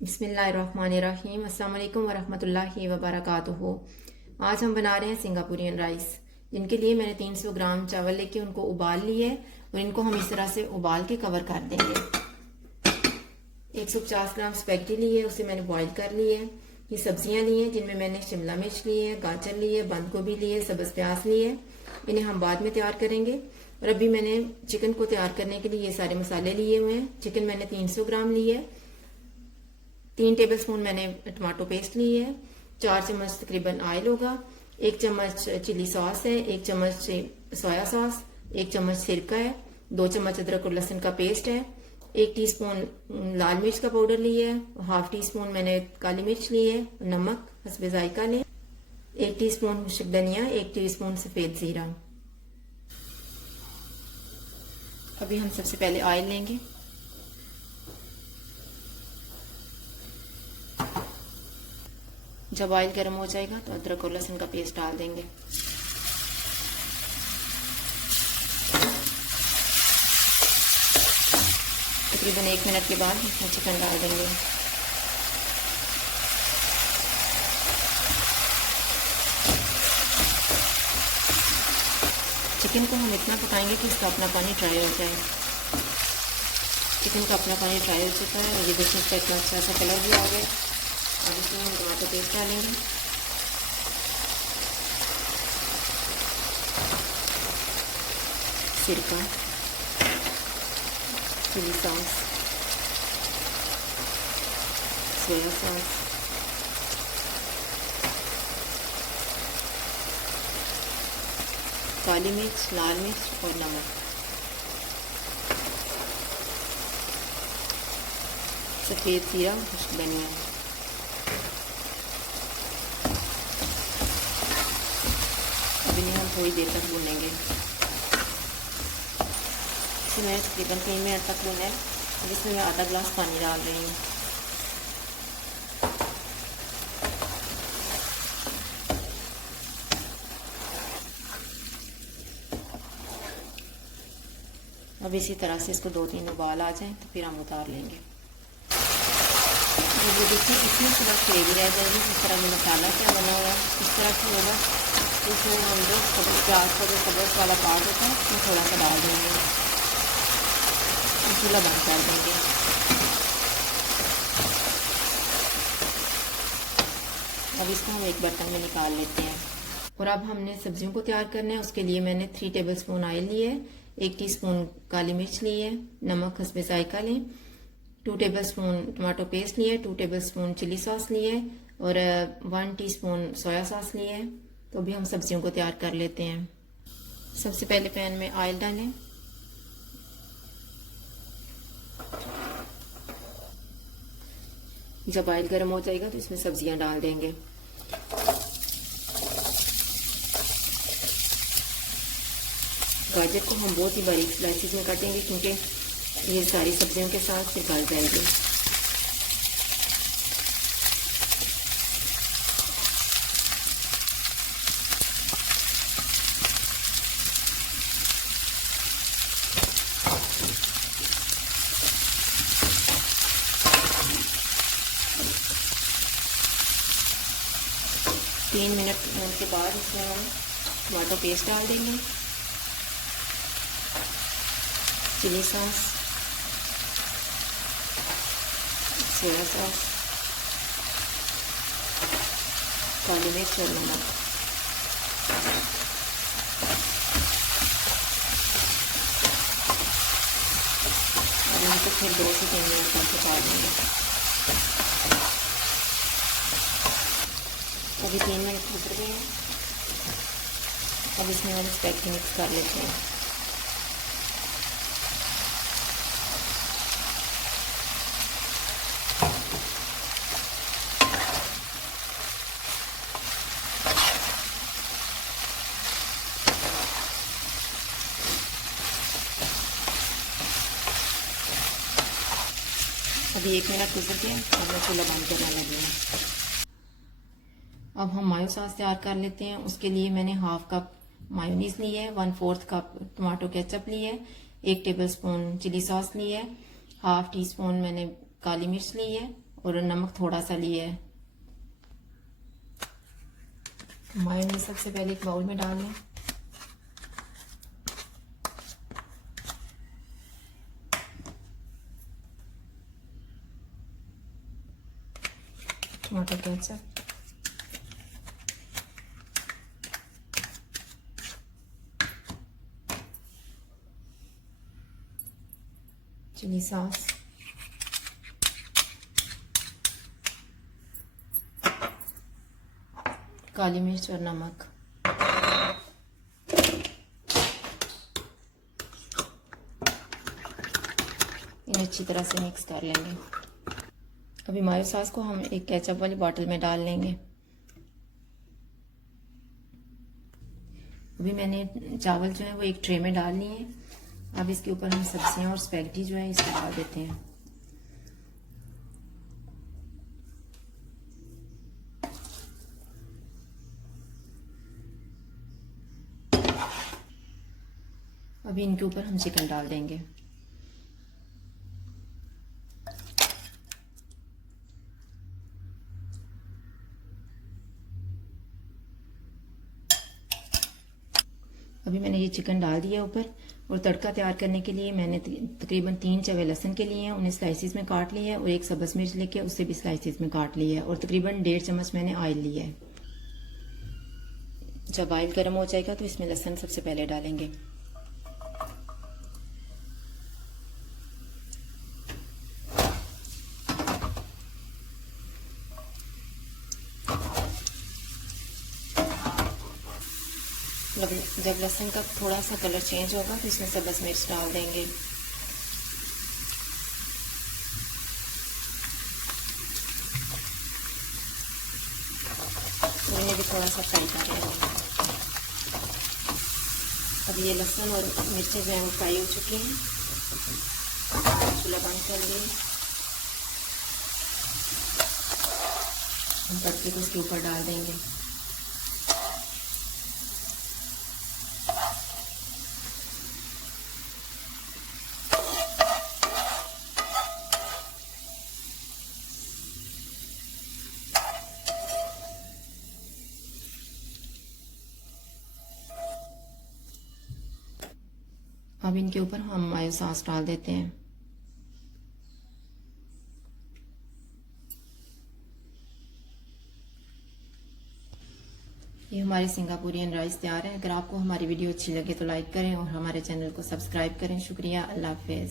बिस्मिल्लाहिर्रहमानिर्रहीम। अस्सलाम वालेकुम वरहमतुल्लाहि वबरकातुहू। आज हम बना रहे हैं सिंगापुरियन राइस, जिनके लिए मैंने 300 ग्राम चावल लेके उनको उबाल लिए और इनको हम इस तरह से उबाल के कवर कर देंगे। 150 ग्राम स्पैगेटी ली है, उसे मैंने बॉईल कर ली है। ये सब्जियां ली हैं, जिनमें मैंने शिमला मिर्च ली है, गाजर ली है, बंद गोभी ली है, सब्ज प्याज ली है। इन्हें हम बाद में तैयार करेंगे। और अभी मैंने चिकन को तैयार करने के लिए ये सारे मसाले लिए हुए हैं। चिकन मैंने 300 ग्राम ली है। 3 टेबलस्पून मैंने टमाटो पेस्ट ली है। 4 चम्मच तकरीबन ऑयल होगा। 1 चम्मच चिली सॉस है। 1 चम्मच सोया सॉस। 1 चम्मच सिरका है। 2 चम्मच अदरक और लहसुन का पेस्ट है। 1 टीस्पून लाल मिर्च का पाउडर लिया है। हाफ टी स्पून मैंने काली मिर्च ली है। नमक हस्बे जायका लें। 1 टीस्पून खुश्क धनिया। 1 टीस्पून सफेद जीरा। अभी हम सबसे पहले ऑयल लेंगे। जब ऑयल गर्म हो जाएगा तो अदरक और लहसुन का पेस्ट डाल देंगे। तकरीबन 1 मिनट के बाद इसमें चिकन डाल देंगे। चिकन को हम इतना पकाएंगे कि इसका अपना पानी ड्राई हो जाए। चिकन का अपना पानी ड्राई हो चुका है और ये देखिए इसका इतना अच्छा सा कलर भी आ गया। अब इसमें हम टमाटो पेस्ट डालेंगे। सिरका, चिली सॉस, सोया सॉस, काली मिर्च, लाल मिर्च और नमक, सफेद जीरा, खुश्क धनिया। अब इन्हें हम थोड़ी देर तक भूनेंगे। इसे मैंने तकरीबन 3 मिनट तक भूना है। जिसमें मैं आधा ग्लास पानी डाल रही हूँ। अब इसी तरह से इसको 2-3 उबाल आ जाए तो फिर हम उतार लेंगे। ये देखिए इसमें थोड़ा ग्रेवी रह जाएगी। इस तरह में मसाला क्या बना हुआ है इस तरह से होगा। इसमें हम जो सब्ज़ प्याज का जो सब्ज़ वाला पार्ट होता है उसमें थोड़ा सा डाल देंगे। चूल्हा बंद कर देंगे। अब इसको हम एक बर्तन में निकाल लेते हैं। और अब हमने सब्जियों को तैयार करना है। उसके लिए मैंने 3 टेबलस्पून ऑयल लिए है। 1 टीस्पून काली मिर्च ली है। नमक हस्बे जायका लें। 2 टेबलस्पून टमाटो पेस्ट लिए, 2 टेबलस्पून चिली सॉस लिए और 1 टीस्पून सोया सॉस लिए। तो अभी हम सब्जियों को तैयार कर लेते हैं। सबसे पहले पैन में ऑयल डालें। जब ऑयल गर्म हो जाएगा तो इसमें सब्जियां डाल देंगे। गाजर को हम बहुत ही बारीक स्लाइसेस में काटेंगे क्योंकि ये सारी सब्जियों के साथ फिर गल जाएगी। तीन मिनट के बाद इसमें हम टमाटो पेस्ट डाल देंगे। चिली सॉस, सोया सॉस, काली मिर्च और नमक। अब इनको फिर 2 से 3 मिनट तक पका देंगे। अभी 3 मिनट गुजर गए हैं। अब इसमें हम स्पैगेटी मिक्स कर लेते हैं। अभी 1 मिनट गुजर गया। अब मैं चूल्हा बंद करने लगी हूँ। अब हम मायो सॉस तैयार कर लेते हैं। उसके लिए मैंने हाफ कप मायोनीज ली है, 1/4 कप टमाटो केचप ली है, 1 टेबलस्पून चिली सॉस ली है, हाफ टी स्पून मैंने काली मिर्च ली है और नमक थोड़ा सा लिया है। मायोनीज सबसे पहले एक बाउल में डाल लें। टमाटर केचप, चिली सॉस, काली मिर्च और नमक। इन्हें अच्छी तरह से मिक्स कर लेंगे। अभी मायो सॉस को हम एक केचप वाली बॉटल में डाल लेंगे। अभी मैंने चावल जो है वो एक ट्रे में डाल लिए हैं। अब इसके ऊपर हम सब्जियां और स्पैगेटी जो है इसको डाल देते हैं। अभी इनके ऊपर हम चिकन डाल देंगे। अभी मैंने ये चिकन डाल दिया ऊपर। और तड़का तैयार करने के लिए मैंने तकरीबन 3 चवे लहसुन के लिए हैं, उन्हें स्लाइसिस में काट लिया है। और एक सब्ज मिर्च लेके उससे भी स्लाइसिस में काट लिया है। और तकरीबन 1.5 चम्मच मैंने ऑयल लिया है। जब ऑयल गर्म हो जाएगा तो इसमें लहसुन सबसे पहले डालेंगे। जब लहसुन का थोड़ा सा कलर चेंज होगा तो इसमें सब्ज मिर्च डाल देंगे। इन्हें भी थोड़ा सा फ्राई कर लेंगे। अब ये लहसुन और मिर्चें जो है वो फ्राई हो चुकी हैं। चूल्हा बंद कर लिए। हम तड़के को इसके ऊपर डाल देंगे। अब इनके ऊपर हम मायो सॉस डाल देते हैं। ये हमारे सिंगापुरियन राइस तैयार है। अगर आपको हमारी वीडियो अच्छी लगे तो लाइक करें और हमारे चैनल को सब्सक्राइब करें। शुक्रिया। अल्लाह हाफिज।